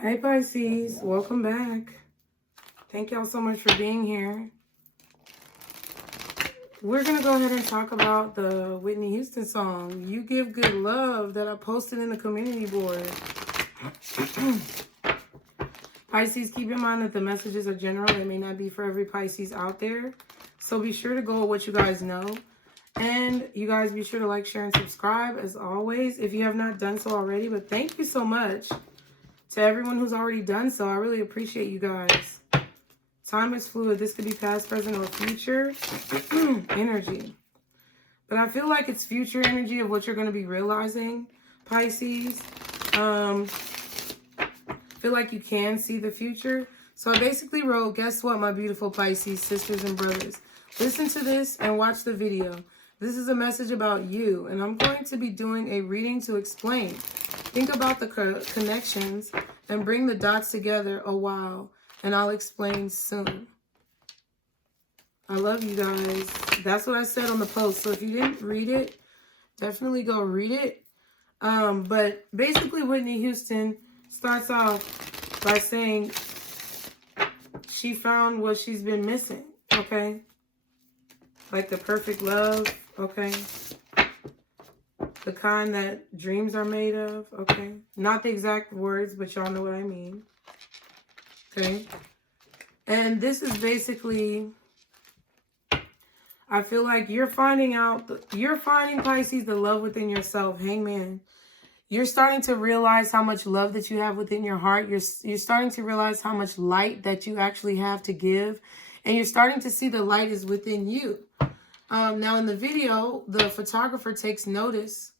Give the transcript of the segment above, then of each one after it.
Hi Pisces, welcome back. Thank y'all so much for being here. We're going to go ahead and talk about the Whitney Houston song, You Give Good Love, that I posted in the community board. Pisces, keep in mind that the messages are general. They may not be for every Pisces out there. So be sure to go with what you guys know. And you guys be sure to like, share, and subscribe as always if you have not done so already. But thank you so much to everyone who's already done so. I really appreciate you guys. Time is fluid. This could be past, present, or future energy. But I feel like it's future energy of what you're going to be realizing, Pisces. Feel like you can see the future. So I basically wrote, guess what, my beautiful Pisces sisters and brothers? Listen to this and watch the video. This is a message about you, and I'm going to be doing a reading to explain. Think about the connections and bring the dots together a while, and I'll explain soon. I love you guys. That's what I said on the post. So if you didn't read it, definitely go read it. But basically Whitney Houston starts off by saying she found what she's been missing, okay? Like the perfect love, okay? The kind that dreams are made of, okay? Not the exact words, but y'all know what I mean, okay? And this is basically, I feel like you're finding Pisces, the love within yourself, Hangman. You're starting to realize how much love that you have within your heart. You're starting to realize how much light that you actually have to give. And you're starting to see the light is within you. Now in the video, the photographer takes notice,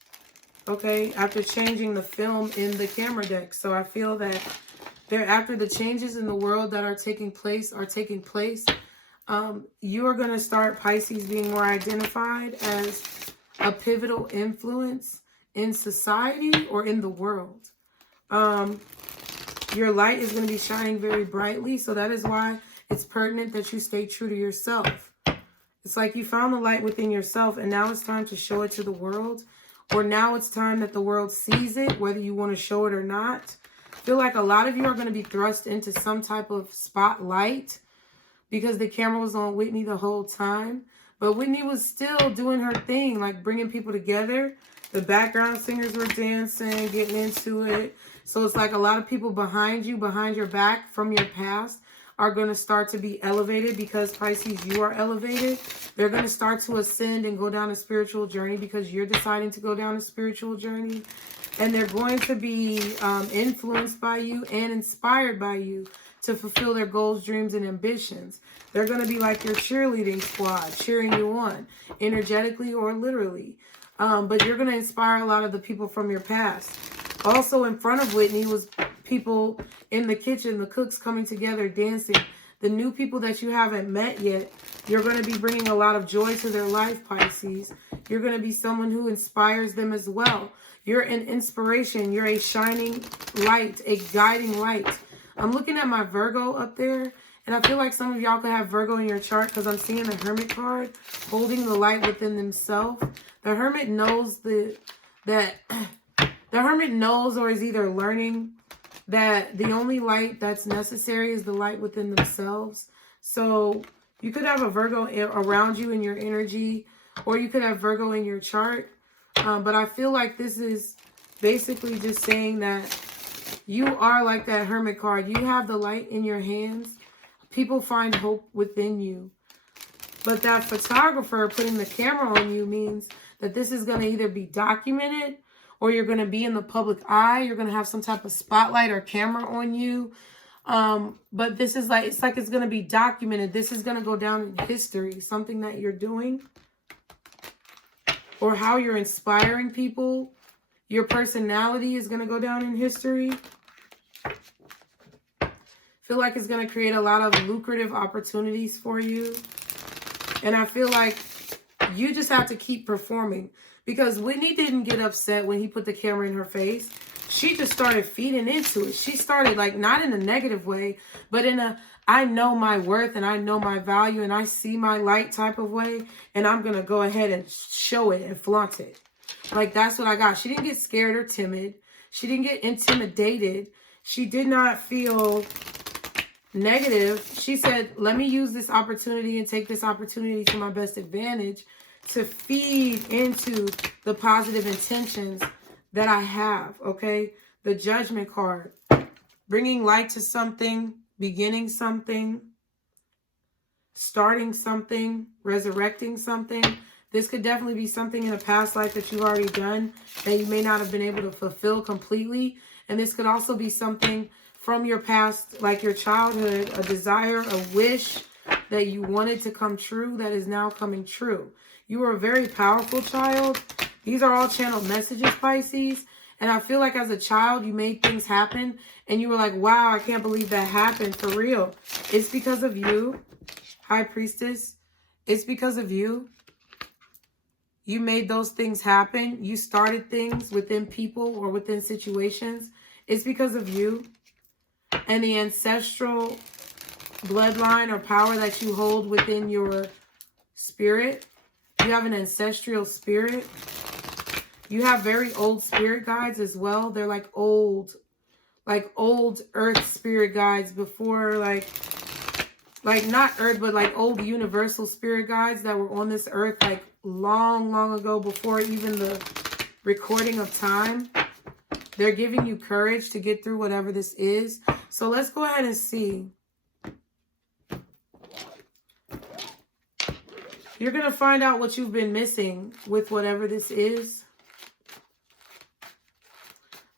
okay, after changing the film in the camera deck. So I feel that after the changes in the world that are taking place, you are going to start, Pisces, being more identified as a pivotal influence in society or in the world. Your light is going to be shining very brightly. So that is why it's pertinent that you stay true to yourself. It's like you found the light within yourself, and now it's time to show it to the world. Or now it's time that the world sees it, whether you want to show it or not. I feel like a lot of you are going to be thrust into some type of spotlight because the camera was on Whitney the whole time. But Whitney was still doing her thing, like bringing people together. The background singers were dancing, getting into it. So it's like a lot of people behind you, behind your back from your past, are going to start to be elevated because, Pisces, you are elevated. They're going to start to ascend and go down a spiritual journey because you're deciding to go down a spiritual journey. And they're going to be influenced by you and inspired by you to fulfill their goals, dreams, and ambitions. They're going to be like your cheerleading squad, cheering you on, energetically or literally. But you're going to inspire a lot of the people from your past. Also in front of Whitney was people in the kitchen, the cooks coming together, dancing. The new people that you haven't met yet, you're going to be bringing a lot of joy to their life, Pisces. You're going to be someone who inspires them as well. You're an inspiration. You're a shining light, a guiding light. I'm looking at my Virgo up there, and I feel like some of y'all could have Virgo in your chart because I'm seeing the Hermit card holding the light within themselves. The Hermit knows the Hermit knows or is either learning that the only light that's necessary is the light within themselves. So you could have a Virgo around you in your energy, or you could have Virgo in your chart. But I feel like this is basically just saying that you are like that Hermit card. You have the light in your hands. People find hope within you. But that photographer putting the camera on you means that this is going to either be documented, or you're going to be in the public eye. You're going to have some type of spotlight or camera on you. But this is like, it's going to be documented. This is going to go down in history. Something that you're doing or how you're inspiring people. Your personality is going to go down in history. Feel like it's going to create a lot of lucrative opportunities for you. And I feel like you just have to keep performing. Because Whitney didn't get upset when he put the camera in her face. She just started feeding into it. She started, like, not in a negative way, but in a, I know my worth and I know my value and I see my light type of way. And I'm going to go ahead and show it and flaunt it. Like, that's what I got. She didn't get scared or timid. She didn't get intimidated. She did not feel negative. She said, let me use this opportunity and take this opportunity to my best advantage to feed into the positive intentions that I have, okay? The Judgment card. Bringing light to something, beginning something, starting something, resurrecting something. This could definitely be something in a past life that you've already done that you may not have been able to fulfill completely. And this could also be something from your past, like your childhood, a desire, a wish that you wanted to come true that is now coming true. You are a very powerful child. These are all channeled messages, Pisces. And I feel like as a child, you made things happen and you were like, wow, I can't believe that happened for real. It's because of you, High Priestess. It's because of you. You made those things happen. You started things within people or within situations. It's because of you. And the ancestral bloodline or power that you hold within your spirit. You have an ancestral spirit. You have very old spirit guides as well. They're like old earth spirit guides before like not earth, but like old universal spirit guides that were on this earth like long, long ago before even the recording of time. They're giving you courage to get through whatever this is. So let's go ahead and see. You're going to find out what you've been missing with whatever this is.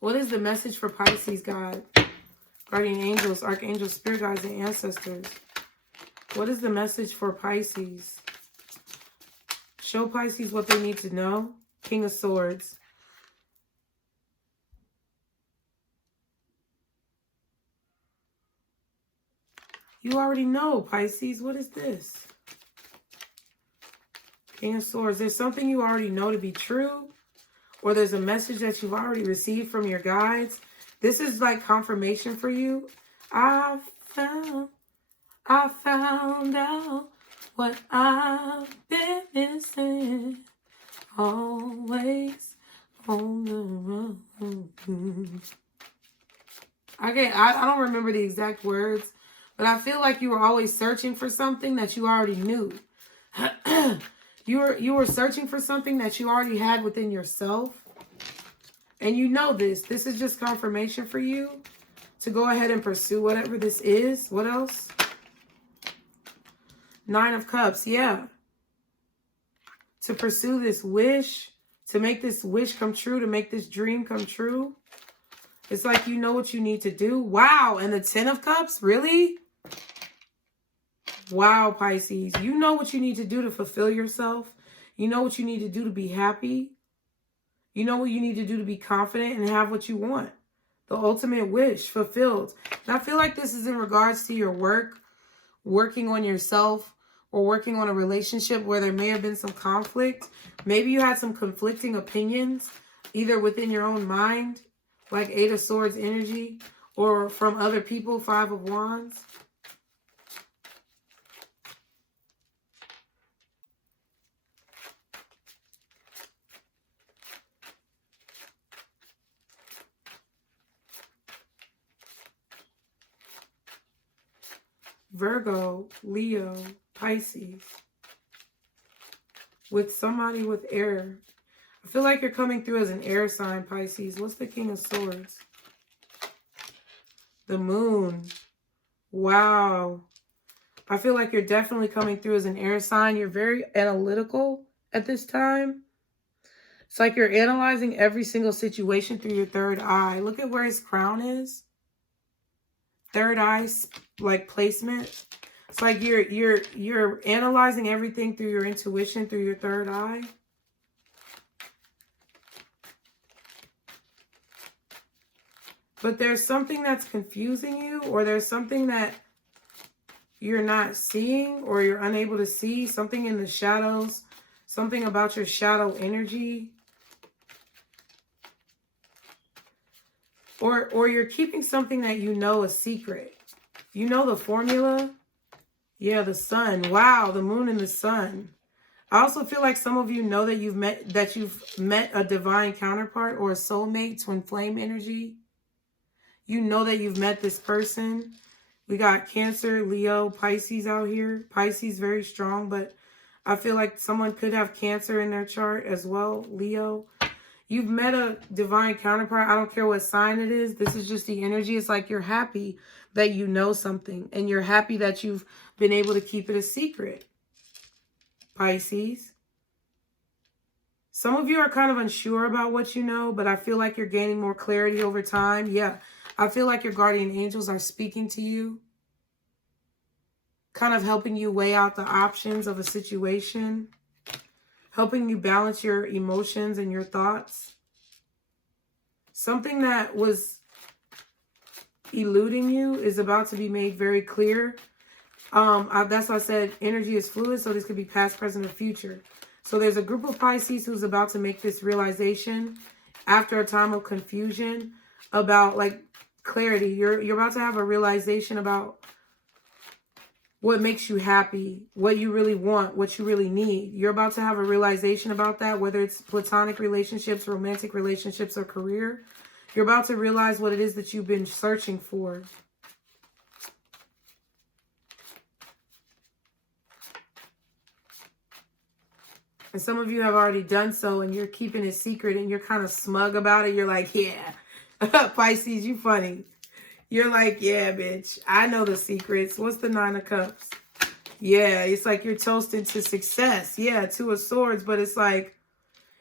What is the message for Pisces, God? Guardian angels, archangels, spirit guides, and ancestors. What is the message for Pisces? Show Pisces what they need to know. King of Swords. You already know, Pisces. What is this? King of Swords. There's something you already know to be true. Or there's a message that you've already received from your guides. This is like confirmation for you. I found out what I've been missing. Always on the run. Okay, I don't remember the exact words, but I feel like you were always searching for something that you already knew. You were searching for something that you already had within yourself. And you know this. This is just confirmation for you to go ahead and pursue whatever this is. What else? Nine of Cups. Yeah. To pursue this wish. To make this wish come true. To make this dream come true. It's like you know what you need to do. Wow. And the Ten of Cups? Really? Wow, Pisces. You know what you need to do to fulfill yourself. You know what you need to do to be happy. You know what you need to do to be confident and have what you want. The ultimate wish fulfilled. And I feel like this is in regards to your work, working on yourself, or working on a relationship where there may have been some conflict. Maybe you had some conflicting opinions, either within your own mind, like Eight of Swords energy, or from other people, Five of Wands. Virgo, Leo, Pisces. With somebody with air. I feel like you're coming through as an air sign, Pisces. What's the King of Swords? The Moon. Wow. I feel like you're definitely coming through as an air sign. You're very analytical at this time. It's like you're analyzing every single situation through your third eye. Look at where his crown is. Third eye, like placement. It's like you're analyzing everything through your intuition, through your third eye. But there's something that's confusing you, or there's something that you're not seeing, or you're unable to see. Something in the shadows, something about your shadow energy. Or you're keeping something that you know a secret. You know the formula? Yeah, the sun. Wow, the moon and the sun. I also feel like some of you know that you've met a divine counterpart or a soulmate, twin flame energy. You know that you've met this person. We got Cancer, Leo, Pisces out here. Pisces very strong, but I feel like someone could have Cancer in their chart as well. Leo. You've met a divine counterpart. I don't care what sign it is. This is just the energy. It's like you're happy that you know something. And you're happy that you've been able to keep it a secret. Pisces. Some of you are kind of unsure about what you know, but I feel like you're gaining more clarity over time. Yeah, I feel like your guardian angels are speaking to you, kind of helping you weigh out the options of a situation, helping you balance your emotions and your thoughts. Something that was eluding you is about to be made very clear. That's why I said energy is fluid, so this could be past, present, or future. So there's a group of Pisces who's about to make this realization after a time of confusion about like clarity. You're about to have a realization about what makes you happy, what you really want, what you really need. You're about to have a realization about that, whether it's platonic relationships, romantic relationships, or career. You're about to realize what it is that you've been searching for. And some of you have already done so, and you're keeping it secret, and you're kind of smug about it. You're like, yeah, Pisces, you funny. You're like, yeah, bitch, I know the secrets. What's the 9 of Cups? Yeah, it's like you're toasting to success. Yeah, 2 of Swords, but it's like,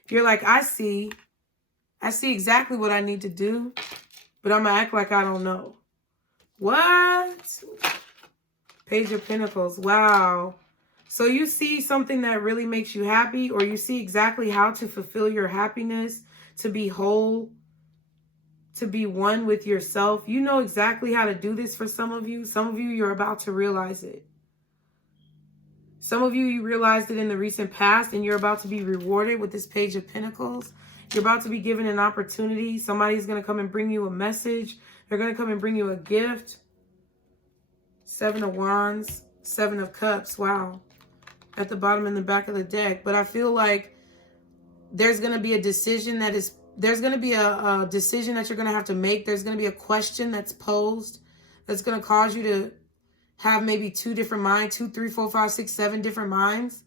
you're like, I see exactly what I need to do, but I'm going to act like I don't know. What? Page of Pentacles. Wow. So you see something that really makes you happy, or you see exactly how to fulfill your happiness, to be whole, to be one with yourself. You know exactly how to do this for some of you. Some of you, you're about to realize it. Some of you, you realized it in the recent past, and you're about to be rewarded with this Page of Pentacles. You're about to be given an opportunity. Somebody's going to come and bring you a message. They're going to come and bring you a gift. 7 of Wands, 7 of Cups. Wow. At the bottom and the back of the deck. But I feel like there's going to be a decision that is, there's going to be a decision that you're going to have to make. There's going to be a question that's posed that's going to cause you to have maybe 2 different minds, 2, 3, 4, 5, 6, 7 different minds.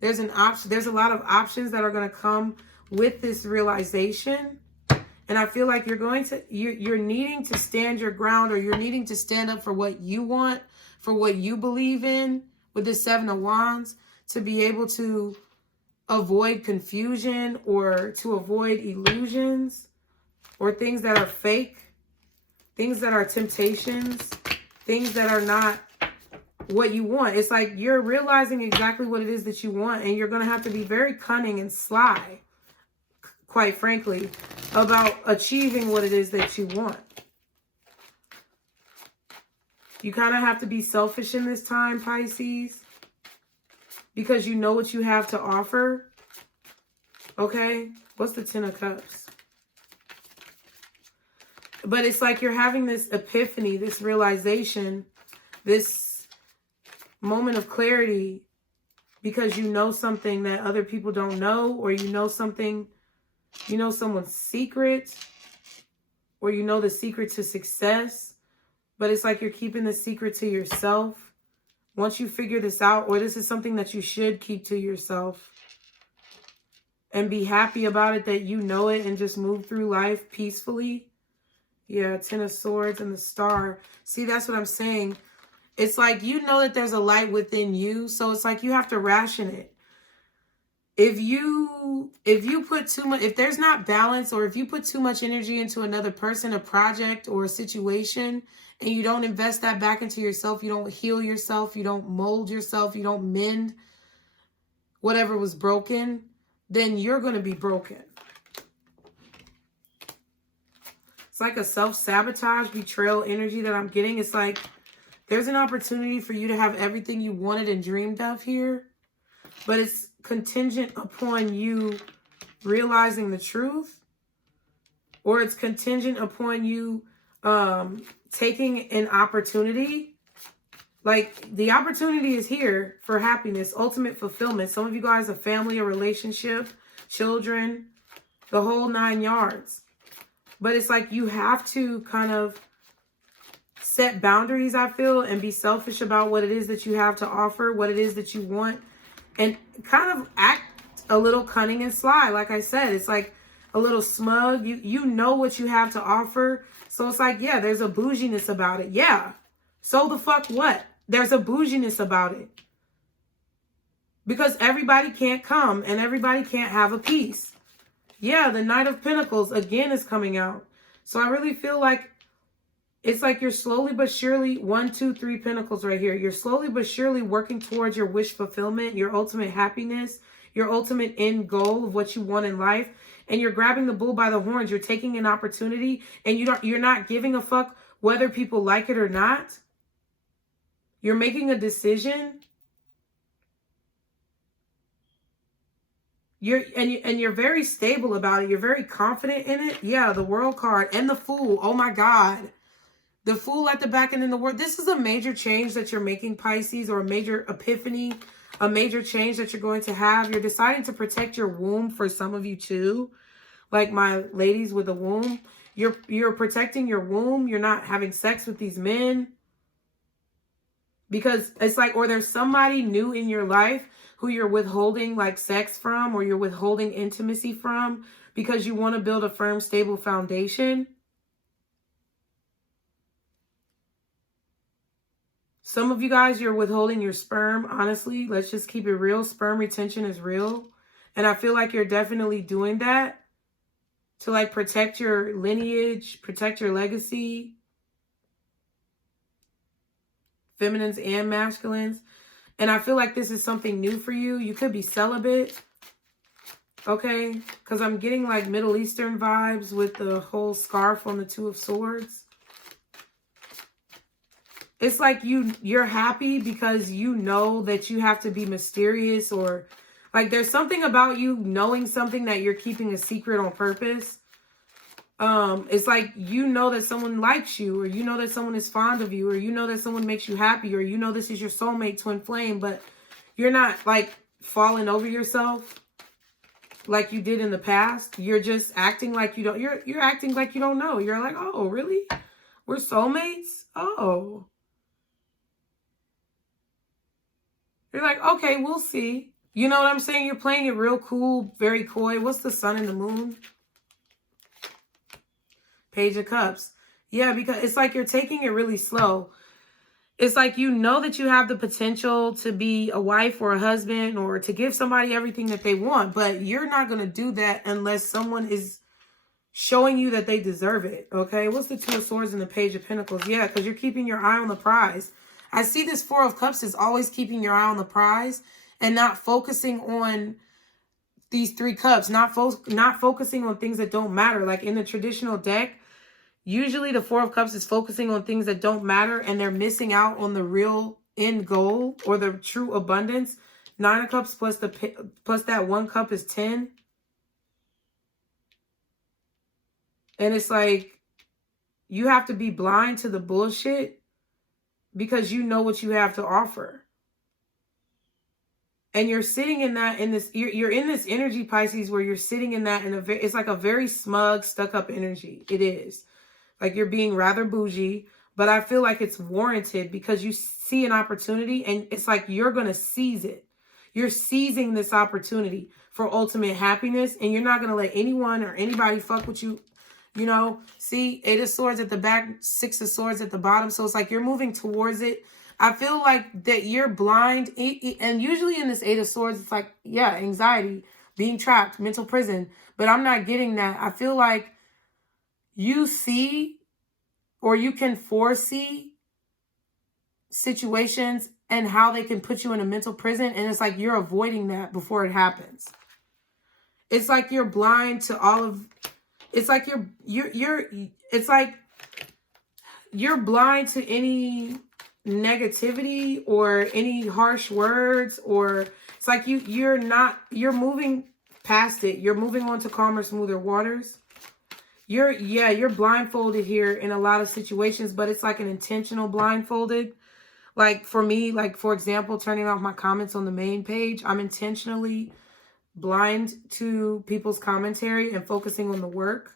There's an option. There's a lot of options that are going to come with this realization. And I feel like you're needing to stand your ground, or you're needing to stand up for what you want, for what you believe in with this 7 of Wands, to be able to avoid confusion, or to avoid illusions, or things that are fake, things that are temptations, things that are not what you want. It's like you're realizing exactly what it is that you want, and you're going to have to be very cunning and sly, quite frankly, about achieving what it is that you want. You kind of have to be selfish in this time, Pisces, because you know what you have to offer. Okay? What's the 10 of Cups? But it's like you're having this epiphany, this realization, this moment of clarity, because you know something that other people don't know, or you know something, you know someone's secret, or you know the secret to success, but it's like you're keeping the secret to yourself. Once you figure this out, or this is something that you should keep to yourself and be happy about it, that you know it, and just move through life peacefully. Yeah, 10 of Swords and the Star. See, that's what I'm saying. It's like you know that there's a light within you, so it's like you have to ration it. If you put too much, if there's not balance, or if you put too much energy into another person, a project, or a situation, and you don't invest that back into yourself, you don't heal yourself, you don't mold yourself, you don't mend whatever was broken, then you're going to be broken. It's like a self-sabotage, betrayal energy that I'm getting. It's like there's an opportunity for you to have everything you wanted and dreamed of here, but it's contingent upon you realizing the truth, or it's contingent upon you taking an opportunity. Like, the opportunity is here for happiness, ultimate fulfillment. Some of you guys, a family, a relationship, children, the whole 9 yards. But it's like you have to kind of set boundaries, I feel, and be selfish about what it is that you have to offer, what it is that you want, and kind of act a little cunning and sly. Like I said, it's like a little smug. You know what you have to offer. So it's like, yeah, there's a bouginess about it. Yeah. So the fuck what? There's a bouginess about it. Because everybody can't come and everybody can't have a piece. Yeah, the Knight of Pentacles again is coming out. So I really feel like it's like you're slowly but surely, 1, 2, 3 pentacles right here. You're slowly but surely working towards your wish fulfillment, your ultimate happiness, your ultimate end goal of what you want in life. And you're grabbing the bull by the horns. You're taking an opportunity and you're not giving a fuck whether people like it or not. You're making a decision. You're very stable about it. You're very confident in it. Yeah, the World card and the Fool. Oh my God. The Fool at the back and in the World. This is a major change that you're making, Pisces, or a major epiphany, a major change that you're going to have. You're deciding to protect your womb for some of you too. Like my ladies with a womb. You're protecting your womb. You're not having sex with these men. Because it's like, or there's somebody new in your life who you're withholding like sex from, or you're withholding intimacy from because you want to build a firm, stable foundation. Some of you guys, you're withholding your sperm. Honestly, let's just keep it real. Sperm retention is real. And I feel like you're definitely doing that to like protect your lineage, protect your legacy. Feminines and masculines. And I feel like this is something new for you. You could be celibate. Okay? Because I'm getting like Middle Eastern vibes with the whole scarf on the Two of Swords. It's like you're happy because you know that you have to be mysterious, or like there's something about you knowing something that you're keeping a secret on purpose. It's like you know that someone likes you, or you know that someone is fond of you, or you know that someone makes you happy, or you know this is your soulmate, twin flame, but you're not like falling over yourself like you did in the past. You're just acting like you don't, you're acting like you don't know. You're like, oh, really? We're soulmates? Oh. You're like, okay, we'll see. You know what I'm saying? You're playing it real cool, very coy. What's the sun and the moon? Page of Cups. Yeah, because it's like you're taking it really slow. It's like you know that you have the potential to be a wife or a husband or to give somebody everything that they want, but you're not going to do that unless someone is showing you that they deserve it, okay? What's the Two of Swords and the Page of Pentacles? Yeah, because you're keeping your eye on the prize. I see this Four of Cups is always keeping your eye on the prize and not focusing on these Three Cups, not focusing on things that don't matter. Like in the traditional deck, usually the Four of Cups is focusing on things that don't matter and they're missing out on the real end goal or the true abundance. 9 of Cups plus that 1 cup is 10. And it's like you have to be blind to the bullshit because you know what you have to offer. And you're sitting in that, you're in this energy, Pisces, where you're sitting in that, it's like a very smug, stuck up energy. It is. Like you're being rather bougie, but I feel like it's warranted because you see an opportunity and it's like you're going to seize it. You're seizing this opportunity for ultimate happiness and you're not going to let anyone or anybody fuck with you. You know, see, 8 of Swords at the back, 6 of Swords at the bottom. So it's like you're moving towards it. I feel like that you're blind. And usually in this 8 of Swords, it's like, yeah, anxiety, being trapped, mental prison. But I'm not getting that. I feel like you see or you can foresee situations and how they can put you in a mental prison. And it's like you're avoiding that before it happens. It's like you're blind to all of... It's like it's like you're blind to any negativity or any harsh words, or it's like you're moving past it. You're moving on to calmer, smoother waters. You're blindfolded here in a lot of situations, but it's like an intentional blindfolded. Like for me, like for example, turning off my comments on the main page, I'm intentionally blind to people's commentary and focusing on the work.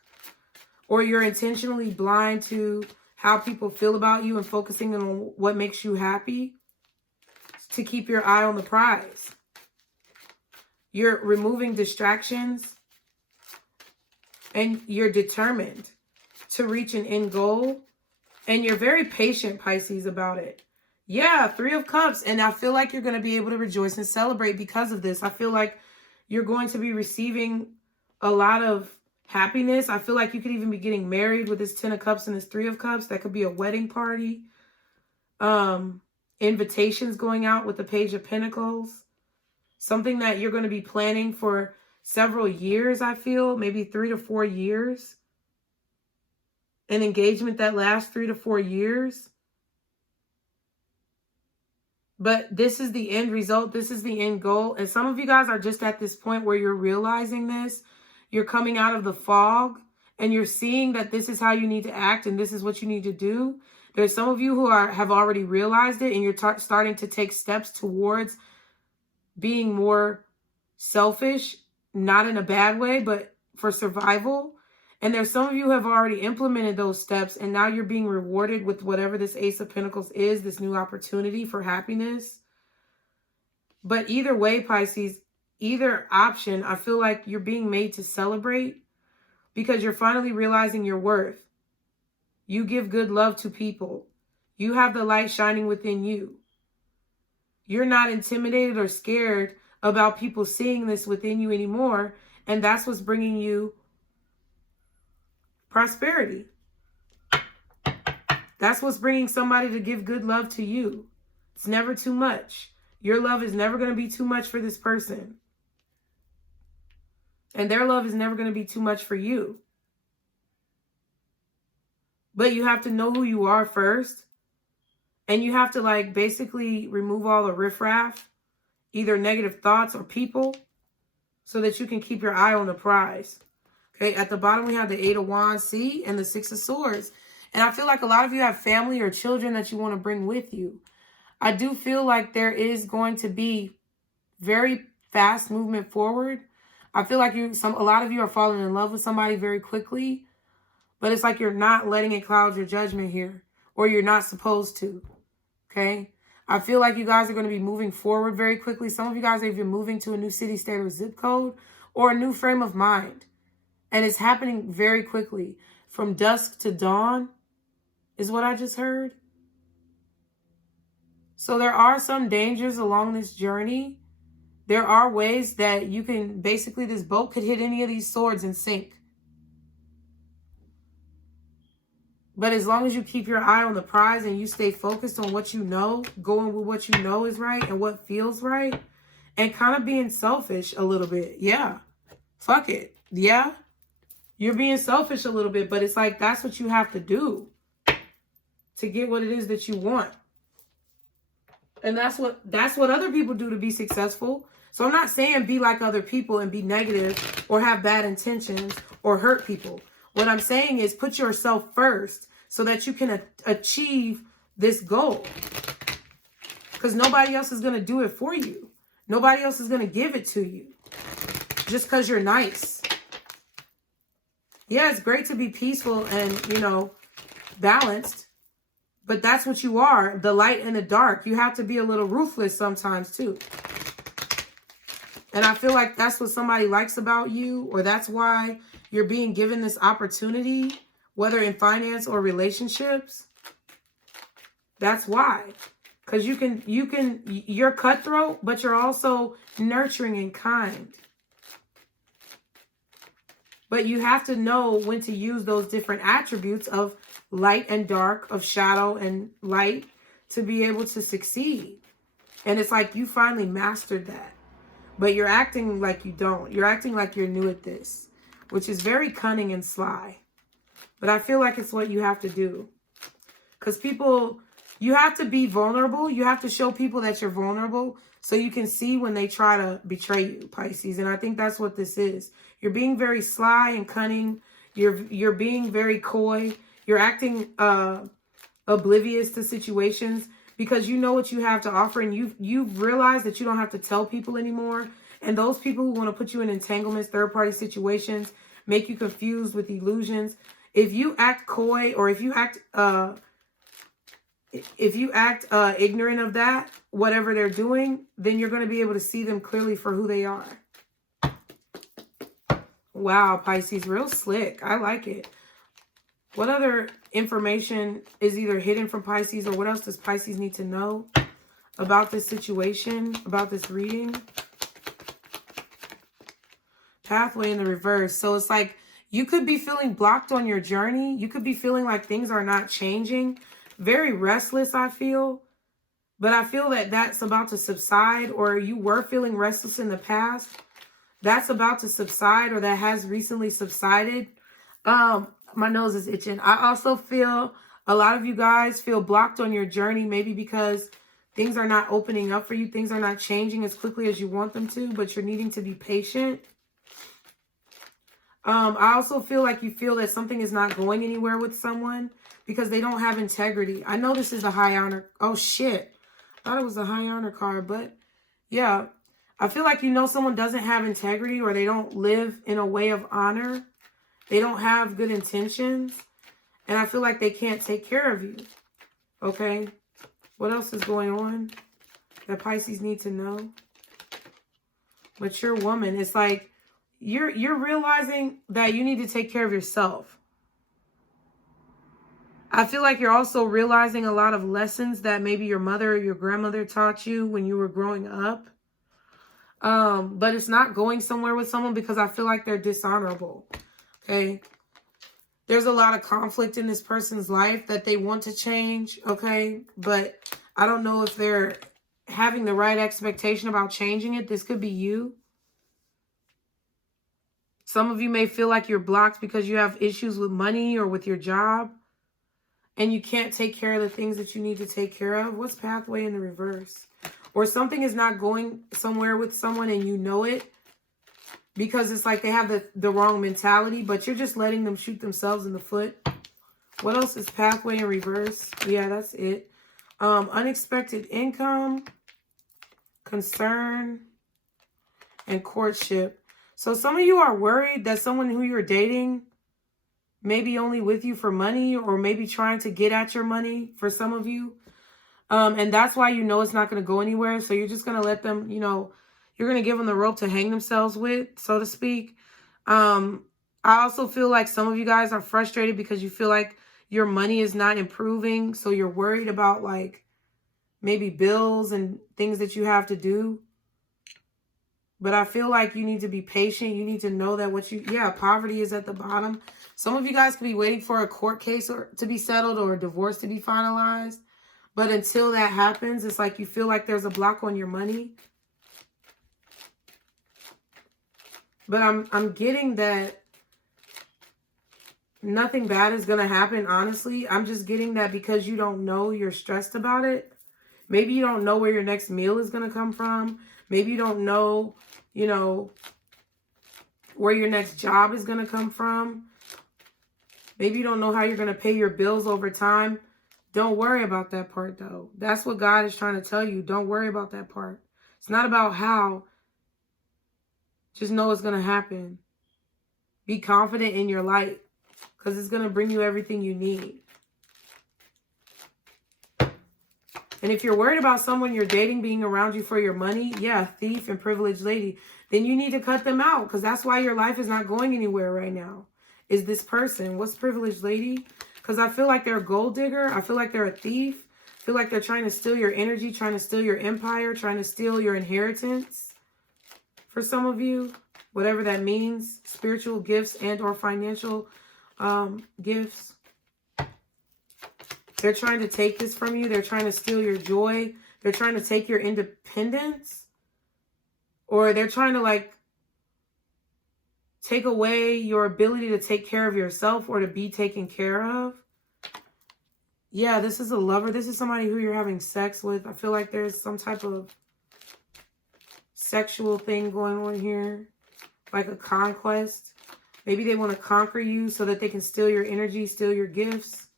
Or you're intentionally blind to how people feel about you and focusing on what makes you happy to keep your eye on the prize. You're removing distractions and you're determined to reach an end goal. And you're very patient, Pisces, about it. Yeah, 3 of Cups. And I feel like you're going to be able to rejoice and celebrate because of this. I feel like you're going to be receiving a lot of happiness. I feel like you could even be getting married with this 10 of Cups and this 3 of Cups. That could be a wedding party. Invitations going out with the Page of Pentacles. Something that you're going to be planning for several years, I feel. Maybe 3 to 4 years. An engagement that lasts 3 to 4 years. But this is the end result. This is the end goal. And some of you guys are just at this point where you're realizing this. You're coming out of the fog and you're seeing that this is how you need to act and this is what you need to do. There's some of you who have already realized it and you're starting to take steps towards being more selfish, not in a bad way, but for survival. And there's some of you who have already implemented those steps and now you're being rewarded with whatever this Ace of Pentacles is, this new opportunity for happiness. But either way, Pisces, either option, I feel like you're being made to celebrate because you're finally realizing your worth. You give good love to people. You have the light shining within you. You're not intimidated or scared about people seeing this within you anymore. And that's what's bringing you prosperity. That's what's bringing somebody to give good love to you. It's never too much. Your love is never going to be too much for this person. And their love is never going to be too much for you. But you have to know who you are first. And you have to like basically remove all the riffraff, either negative thoughts or people, so that you can keep your eye on the prize. Okay, at the bottom we have the 8 of Wands, see, and the 6 of Swords. And I feel like a lot of you have family or children that you want to bring with you. I do feel like there is going to be very fast movement forward. I feel like a lot of you are falling in love with somebody very quickly. But it's like you're not letting it cloud your judgment here. Or you're not supposed to. Okay? I feel like you guys are going to be moving forward very quickly. Some of you guys are even moving to a new city, state, or zip code. Or a new frame of mind. And it's happening very quickly. From dusk to dawn is what I just heard. So there are some dangers along this journey. There are ways that you can, basically this boat could hit any of these swords and sink. But as long as you keep your eye on the prize and you stay focused on what you know, going with what you know is right and what feels right, and kind of being selfish a little bit. Yeah. Fuck it. Yeah. You're being selfish a little bit, but it's like that's what you have to do to get what it is that you want. And that's what other people do to be successful. So I'm not saying be like other people and be negative or have bad intentions or hurt people. What I'm saying is put yourself first so that you can achieve this goal. Because nobody else is going to do it for you. Nobody else is going to give it to you. Just because you're nice. Yeah, it's great to be peaceful and, you know, balanced. But that's what you are. The light and the dark. You have to be a little ruthless sometimes too. And I feel like that's what somebody likes about you. Or that's why you're being given this opportunity. Whether in finance or relationships. That's why. Because you're cutthroat. But you're also nurturing and kind. But you have to know when to use those different attributes of light and dark, of shadow and light, to be able to succeed. And it's like you finally mastered that. But you're acting like you don't. You're acting like you're new at this, which is very cunning and sly. But I feel like it's what you have to do. Because people, you have to be vulnerable. You have to show people that you're vulnerable so you can see when they try to betray you, Pisces. And I think that's what this is. You're being very sly and cunning. You're being very coy. You're acting oblivious to situations because you know what you have to offer, and you've realized that you don't have to tell people anymore. And those people who want to put you in entanglements, third-party situations, make you confused with illusions, If you act coy, or if you act ignorant of that, whatever they're doing, then you're going to be able to see them clearly for who they are. Wow, Pisces, real slick. I like it. What other information is either hidden from Pisces, or what else does Pisces need to know about this situation, about this reading? Pathway in the reverse. So it's like you could be feeling blocked on your journey. You could be feeling like things are not changing. Very restless, I feel. But I feel that that's about to subside, or you were feeling restless in the past. That's about to subside, or that has recently subsided. My nose is itching. I also feel a lot of you guys feel blocked on your journey, maybe because things are not opening up for you. Things are not changing as quickly as you want them to, but you're needing to be patient. I also feel like you feel that something is not going anywhere with someone because they don't have integrity. I know this is a high honor. Oh, shit. I thought it was a high honor card, but yeah. I feel like you know someone doesn't have integrity, or they don't live in a way of honor. They don't have good intentions. And I feel like they can't take care of you. Okay. What else is going on that Pisces need to know? Mature woman. It's like you're realizing that you need to take care of yourself. I feel like you're also realizing a lot of lessons that maybe your mother or your grandmother taught you when you were growing up. But it's not going somewhere with someone because I feel like they're dishonorable. Okay. There's a lot of conflict in this person's life that they want to change. Okay. But I don't know if they're having the right expectation about changing it. This could be you. Some of you may feel like you're blocked because you have issues with money or with your job, and you can't take care of the things that you need to take care of. What's pathway in the reverse? Or something is not going somewhere with someone and you know it because it's like they have the wrong mentality, but you're just letting them shoot themselves in the foot. What else is pathway in reverse? Yeah, that's it. Unexpected income, concern, and courtship. So some of you are worried that someone who you're dating may be only with you for money, or maybe trying to get at your money for some of you. And that's why you know it's not going to go anywhere. So you're just going to let them, you're going to give them the rope to hang themselves with, so to speak. I also feel like some of you guys are frustrated because you feel like your money is not improving. So you're worried about like maybe bills and things that you have to do. But I feel like you need to be patient. You need to know that poverty is at the bottom. Some of you guys could be waiting for a court case to be settled, or a divorce to be finalized. But until that happens, it's like you feel like there's a block on your money. But I'm getting that nothing bad is going to happen, honestly. I'm just getting that because you don't know, you're stressed about it. Maybe you don't know where your next meal is going to come from. Maybe you don't know, where your next job is going to come from. Maybe you don't know how you're going to pay your bills over time. Don't worry about that part, though. That's what God is trying to tell you. Don't worry about that part. It's not about how. Just know it's going to happen. Be confident in your light, because it's going to bring you everything you need. And if you're worried about someone you're dating being around you for your money, yeah, thief and privileged lady, then you need to cut them out, because that's why your life is not going anywhere right now. Is this person. What's privileged lady? Because I feel like they're a gold digger. I feel like they're a thief. I feel like they're trying to steal your energy, trying to steal your empire, trying to steal your inheritance. For some of you, whatever that means, spiritual gifts and or financial gifts. They're trying to take this from you. They're trying to steal your joy. They're trying to take your independence. Or they're trying to take away your ability to take care of yourself or to be taken care of. Yeah, this is a lover. This is somebody who you're having sex with. I feel like there's some type of sexual thing going on here. Like a conquest. Maybe they want to conquer you so that they can steal your energy, steal your gifts,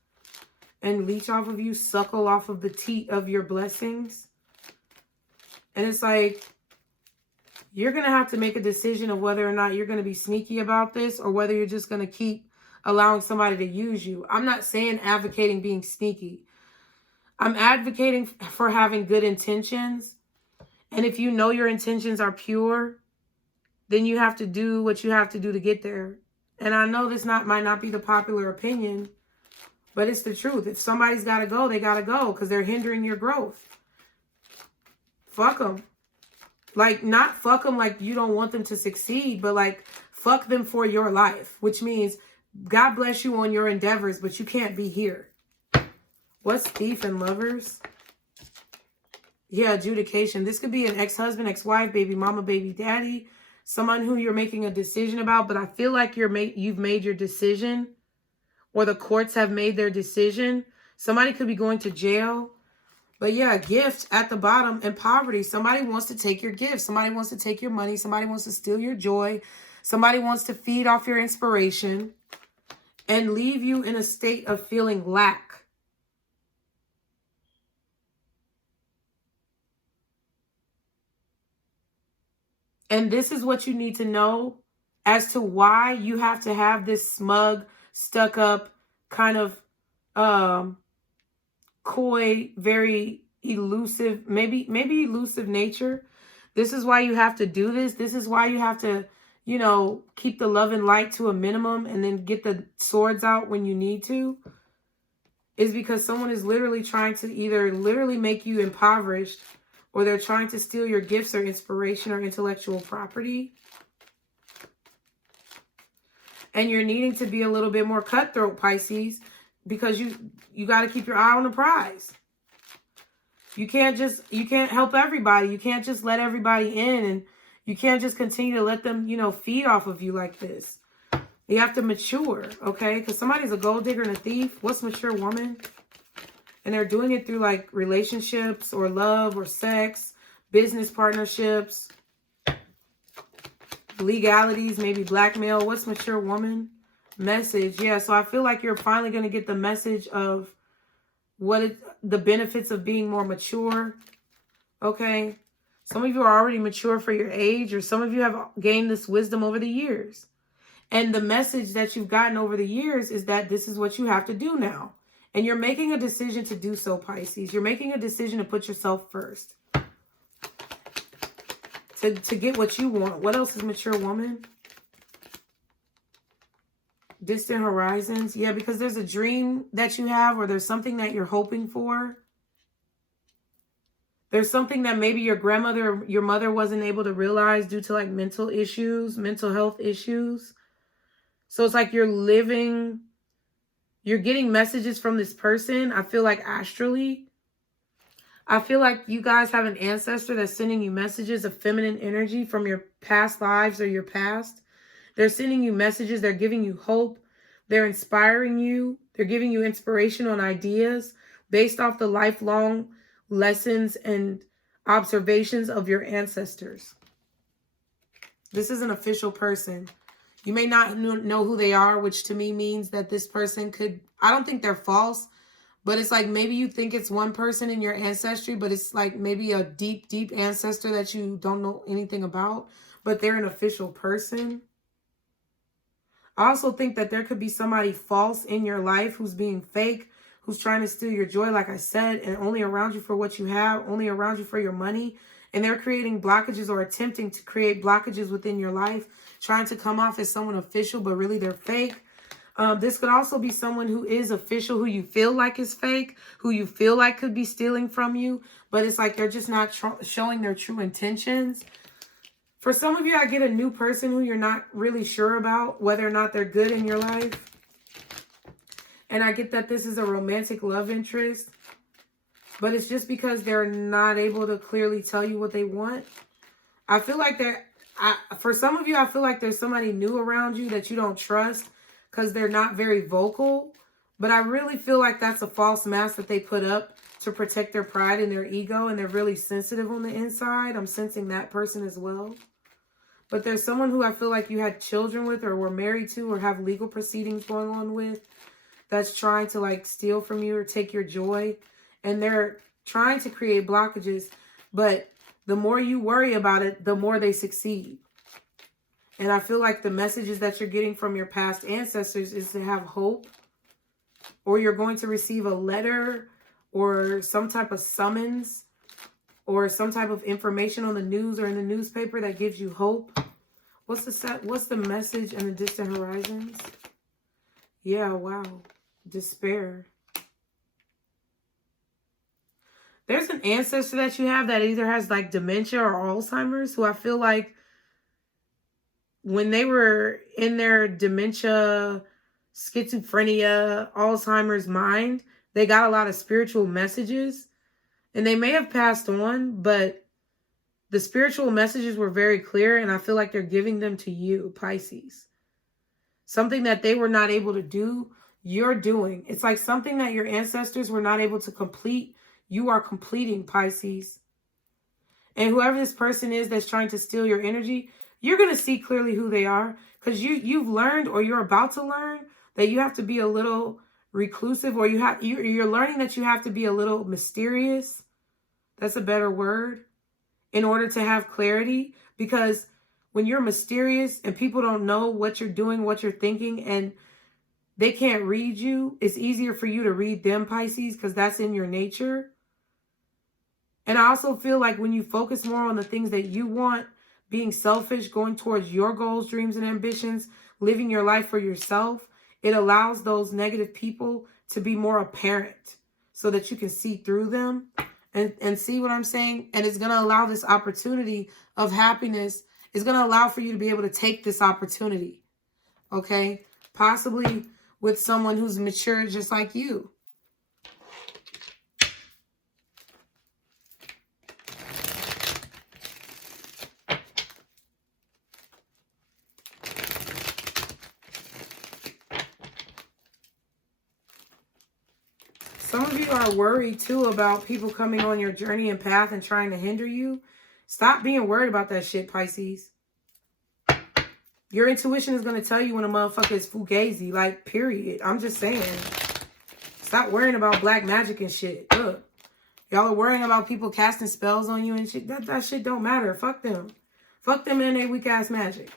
and leech off of you, suckle off of the teat of your blessings. And it's like, you're going to have to make a decision of whether or not you're going to be sneaky about this, or whether you're just going to keep allowing somebody to use you. I'm not saying advocating being sneaky. I'm advocating for having good intentions. And if you know your intentions are pure, then you have to do what you have to do to get there. And I know this might not be the popular opinion, but it's the truth. If somebody's got to go, they got to go because they're hindering your growth. Fuck them. Like, not fuck them like you don't want them to succeed, but like, fuck them for your life, which means God bless you on your endeavors, but you can't be here. What's thief and lovers? Yeah, adjudication. This could be an ex-husband, ex-wife, baby mama, baby daddy, someone who you're making a decision about, but I feel like you've made your decision, or the courts have made their decision. Somebody could be going to jail. But yeah, gift at the bottom and poverty. Somebody wants to take your gift. Somebody wants to take your money. Somebody wants to steal your joy. Somebody wants to feed off your inspiration and leave you in a state of feeling lack. And this is what you need to know as to why you have to have this smug, stuck up, kind of coy, very elusive, maybe elusive nature. This is why you have to do this. This is why you have to, you know, keep the love and light to a minimum and then get the swords out when you need to. Is because someone is literally trying to either literally make you impoverished, or they're trying to steal your gifts or inspiration or intellectual property. And you're needing to be a little bit more cutthroat, Pisces, because you got to keep your eye on the prize. You can't help everybody. You can't just let everybody in, and you can't just continue to let them, you know, feed off of you like this. You have to mature, okay? Because somebody's a gold digger and a thief. What's mature woman? And they're doing it through like relationships or love or sex, business partnerships, legalities, maybe blackmail. What's mature woman? Message. Yeah, so I feel like you're finally going to get the message of the benefits of being more mature. Okay. Some of you are already mature for your age, or some of you have gained this wisdom over the years. And the message that you've gotten over the years is that this is what you have to do now. And you're making a decision to do so, Pisces. You're making a decision to put yourself first. To get what you want. What else is mature woman? Distant horizons. Yeah, because there's a dream that you have, or there's something that you're hoping for. There's something that maybe your grandmother, your mother wasn't able to realize due to like mental issues, mental health issues. So it's like you're getting messages from this person. I feel like astrally. I feel like you guys have an ancestor that's sending you messages of feminine energy from your past lives or your past. They're sending you messages. They're giving you hope. They're inspiring you. They're giving you inspiration on ideas based off the lifelong lessons and observations of your ancestors. This is an official person. You may not know who they are, which to me means that this person could, I don't think they're false, but it's like maybe you think it's one person in your ancestry, but it's like maybe a deep, deep ancestor that you don't know anything about, but they're an official person. I also think that there could be somebody false in your life who's being fake, who's trying to steal your joy, like I said, and only around you for what you have, only around you for your money. And they're creating blockages or attempting to create blockages within your life, trying to come off as someone official, but really they're fake. This could also be someone who is official, who you feel like is fake, who you feel like could be stealing from you, but it's like they're just not showing their true intentions. For some of you, I get a new person who you're not really sure about whether or not they're good in your life. And I get that this is a romantic love interest, but it's just because they're not able to clearly tell you what they want. I feel like for some of you, I feel like there's somebody new around you that you don't trust because they're not very vocal. But I really feel like that's a false mask that they put up to protect their pride and their ego, and they're really sensitive on the inside. I'm sensing that person as well. But there's someone who I feel like you had children with, or were married to, or have legal proceedings going on with, that's trying to like steal from you or take your joy. And they're trying to create blockages, but the more you worry about it, the more they succeed. And I feel like the messages that you're getting from your past ancestors is to have hope, or you're going to receive a letter or some type of summons or some type of information on the news or in the newspaper that gives you hope. What's the message in the distant horizons? Yeah, wow. Despair. There's an ancestor that you have that either has like dementia or Alzheimer's, who I feel like when they were in their dementia, schizophrenia, Alzheimer's mind, they got a lot of spiritual messages, and they may have passed on, but the spiritual messages were very clear, and I feel like they're giving them to you, Pisces. Something that they were not able to do, you're doing. It's like something that your ancestors were not able to complete, you are completing, Pisces. And whoever this person is that's trying to steal your energy, you're going to see clearly who they are, because you've learned, or you're about to learn, that you have to be a little reclusive, or you're learning that you have to be a little mysterious. That's a better word, in order to have clarity. Because when you're mysterious and people don't know what you're doing, what you're thinking, and they can't read you, it's easier for you to read them, Pisces, because that's in your nature. And I also feel like when you focus more on the things that you want, being selfish, going towards your goals, dreams, and ambitions, living your life for yourself, it allows those negative people to be more apparent so that you can see through them and see what I'm saying. And it's going to allow this opportunity of happiness. It's going to allow for you to be able to take this opportunity. Okay? Possibly with someone who's mature just like you. Some of you are worried too about people coming on your journey and path and trying to hinder you. Stop being worried about that shit, Pisces. Your intuition is going to tell you when a motherfucker is fugazi, like, period. I'm just saying. Stop worrying about black magic and shit. Look, y'all are worrying about people casting spells on you and shit. That shit don't matter. Fuck them. Fuck them and their weak ass magic.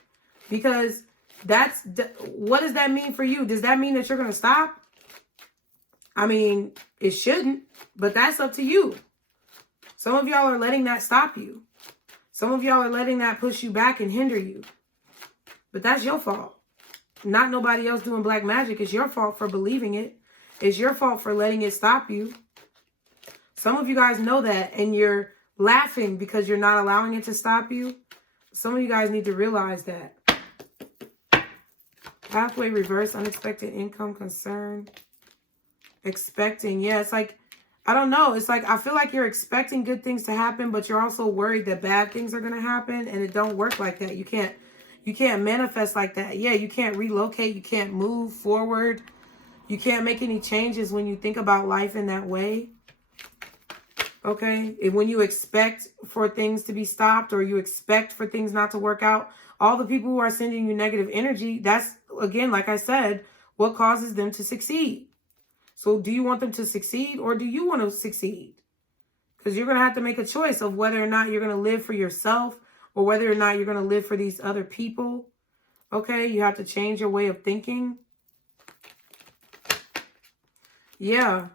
Because what does that mean for you? Does that mean that you're going to stop? I mean, it shouldn't, but that's up to you. Some of y'all are letting that stop you. Some of y'all are letting that push you back and hinder you. But that's your fault. Not nobody else doing black magic. It's your fault for believing it. It's your fault for letting it stop you. Some of you guys know that, and you're laughing because you're not allowing it to stop you. Some of you guys need to realize that. Pathway reverse, unexpected income concern. Expecting, yeah, it's like, I don't know. It's like, I feel like you're expecting good things to happen, but you're also worried that bad things are going to happen, and it don't work like that. You can't manifest like that. Yeah, you can't relocate. You can't move forward. You can't make any changes when you think about life in that way. Okay? And when you expect for things to be stopped, or you expect for things not to work out, all the people who are sending you negative energy, that's, again, like I said, what causes them to succeed. So do you want them to succeed, or do you want to succeed? Because you're going to have to make a choice of whether or not you're going to live for yourself, or whether or not you're going to live for these other people. Okay, you have to change your way of thinking. Yeah.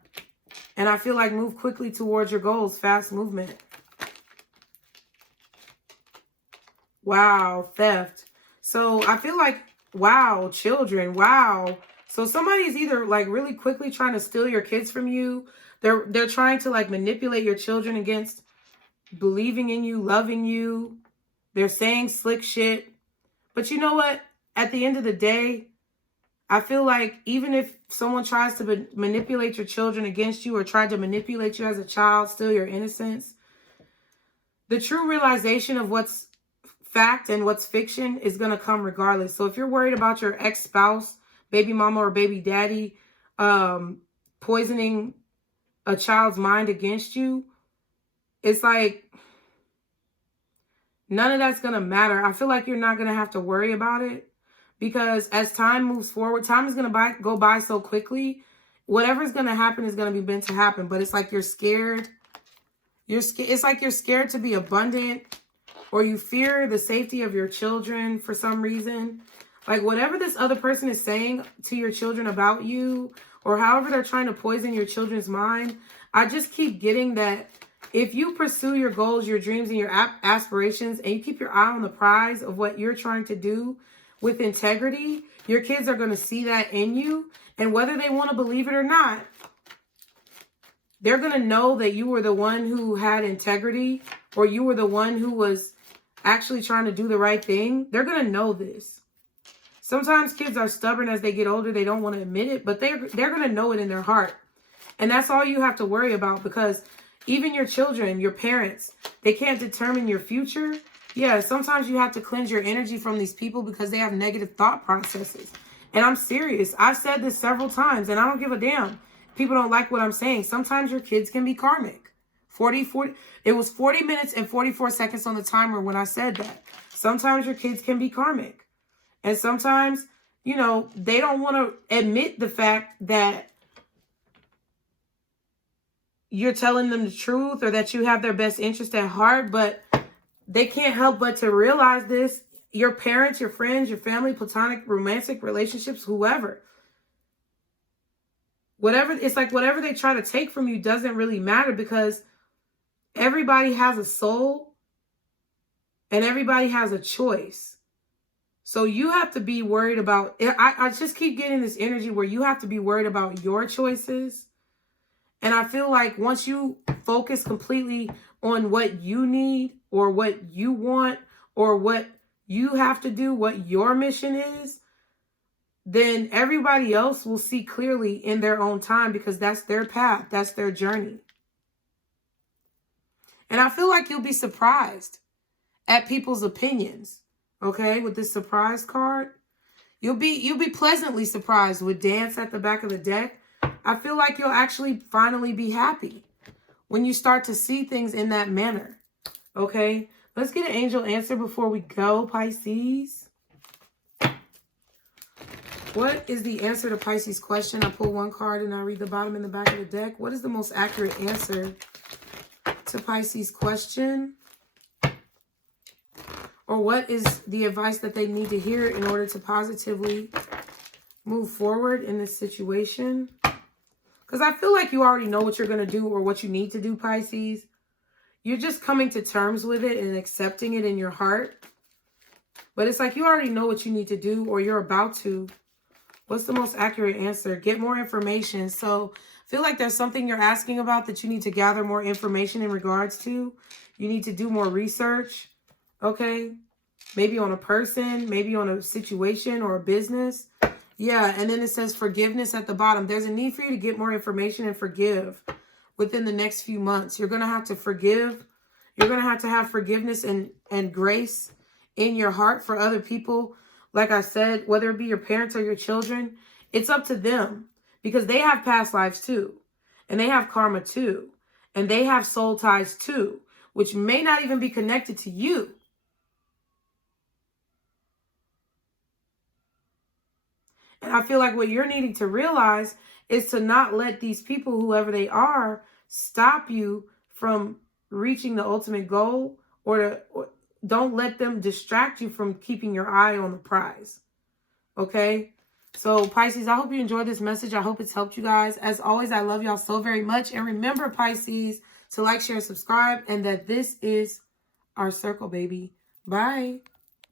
And I feel like move quickly towards your goals. Fast movement. Wow, theft. So I feel like, wow, children, wow. So somebody's either like really quickly trying to steal your kids from you. They're trying to like manipulate your children against believing in you, loving you. They're saying slick shit. But you know what? At the end of the day, I feel like even if someone tries to manipulate your children against you, or tried to manipulate you as a child, steal your innocence, the true realization of what's fact and what's fiction is going to come regardless. So if you're worried about your ex-spouse, baby mama, or baby daddy poisoning a child's mind against you, it's like none of that's going to matter. I feel like you're not going to have to worry about it, because as time moves forward, time is going to go by so quickly. Whatever's going to happen is going to be meant to happen, but it's like you're scared. It's like you're scared to be abundant. or you fear the safety of your children for some reason. Like whatever this other person is saying to your children about you, or however they're trying to poison your children's mind, I just keep getting that if you pursue your goals, your dreams, and your aspirations, and you keep your eye on the prize of what you're trying to do with integrity, your kids are going to see that in you. And whether they want to believe it or not, they're going to know that you were the one who had integrity, or you were the one who was actually trying to do the right thing. They're going to know this. Sometimes kids are stubborn as they get older. They don't want to admit it, but they're going to know it in their heart. And that's all you have to worry about, because even your children, your parents, they can't determine your future. Yeah, sometimes you have to cleanse your energy from these people because they have negative thought processes. And I'm serious. I've said this several times, and I don't give a damn. People don't like what I'm saying. Sometimes your kids can be karmic. It was 40 minutes and 44 seconds on the timer when I said that. Sometimes your kids can be karmic. And sometimes, you know, they don't want to admit the fact that you're telling them the truth or that you have their best interest at heart, but they can't help but to realize this. Your parents, your friends, your family, platonic, romantic relationships, whoever. Whatever, it's like whatever they try to take from you doesn't really matter, because everybody has a soul and everybody has a choice. So you have to be worried about, I just keep getting this energy where you have to be worried about your choices. And I feel like once you focus completely on what you need or what you want or what you have to do, what your mission is, then everybody else will see clearly in their own time, because that's their path. That's their journey. And I feel like you'll be surprised at people's opinions. Okay, with this surprise card, you'll be pleasantly surprised with Dance at the back of the deck. I feel like you'll actually finally be happy when you start to see things in that manner. Okay, let's get an angel answer before we go, Pisces. What is the answer to Pisces' question? I pull one card and I read the bottom and the back of the deck. What is the most accurate answer to Pisces' question? Or what is the advice that they need to hear in order to positively move forward in this situation? Because I feel like you already know what you're going to do or what you need to do, Pisces. You're just coming to terms with it and accepting it in your heart. But it's like you already know what you need to do, or you're about to. What's the most accurate answer? Get more information. So I feel like there's something you're asking about that you need to gather more information in regards to. You need to do more research. Okay? Maybe on a person, maybe on a situation or a business. Yeah, and then it says forgiveness at the bottom. There's a need for you to get more information and forgive within the next few months. You're going to have to forgive. You're going to have forgiveness and grace in your heart for other people. Like I said, whether it be your parents or your children, it's up to them, because they have past lives too. And they have karma too. And they have soul ties too, which may not even be connected to you. And I feel like what you're needing to realize is to not let these people, whoever they are, stop you from reaching the ultimate goal, or don't let them distract you from keeping your eye on the prize. Okay? So, Pisces, I hope you enjoyed this message. I hope it's helped you guys. As always, I love y'all so very much. And remember, Pisces, to like, share, and subscribe. And that this is our circle, baby. Bye.